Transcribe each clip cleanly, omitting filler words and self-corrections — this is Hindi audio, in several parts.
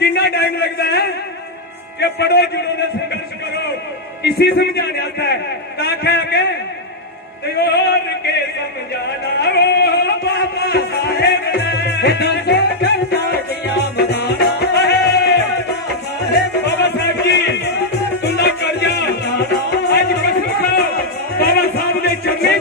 कितना टाइम लगता है कि पढ़ो जुड़ो ने संघर्ष करो इसी समझाने आता है ताकि आगे और के समझाना वो बाबा साहेब ने बाबा साहब जी तुम ना कर जा आज कसम खाओ बाबा साहब ने चलने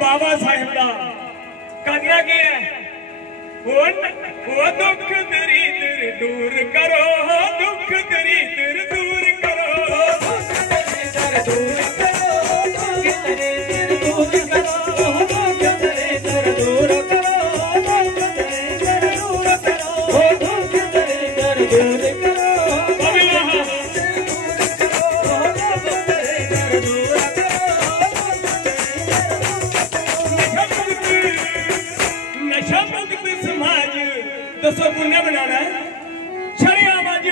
बाबा साहिब का करना क्या है वो दुख दरिद्र दूर करो दुख दरिद्र दूर करो दूर करो दुख दरिद्र दूर करो दुख दरिद्र दूर करो दुख दरिद्र दूर करो दसो पुण्य बनाना शरियाम अज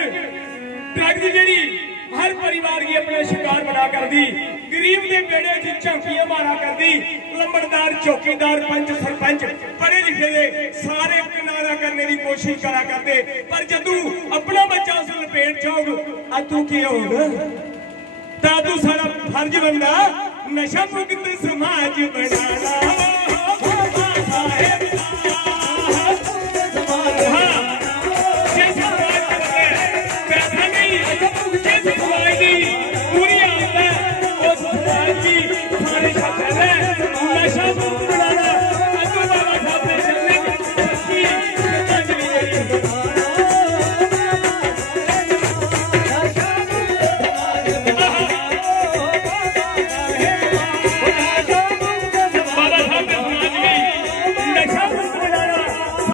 ड्रग की जी हर परिवार की अपने शिकार बना कर दी गरीब के बेड़े च झांकियां मारा कर दी लंबड़दार चौकीदार पंच सरपंच पढ़े लिखे दे सारे किनारा करने की कोशिश करा करते पर जदू अपना बच्चा उस लपेट जाओग अतू की होगा ता तू सारा फर्ज बनता नशा मुक्त समाज बनाना नशा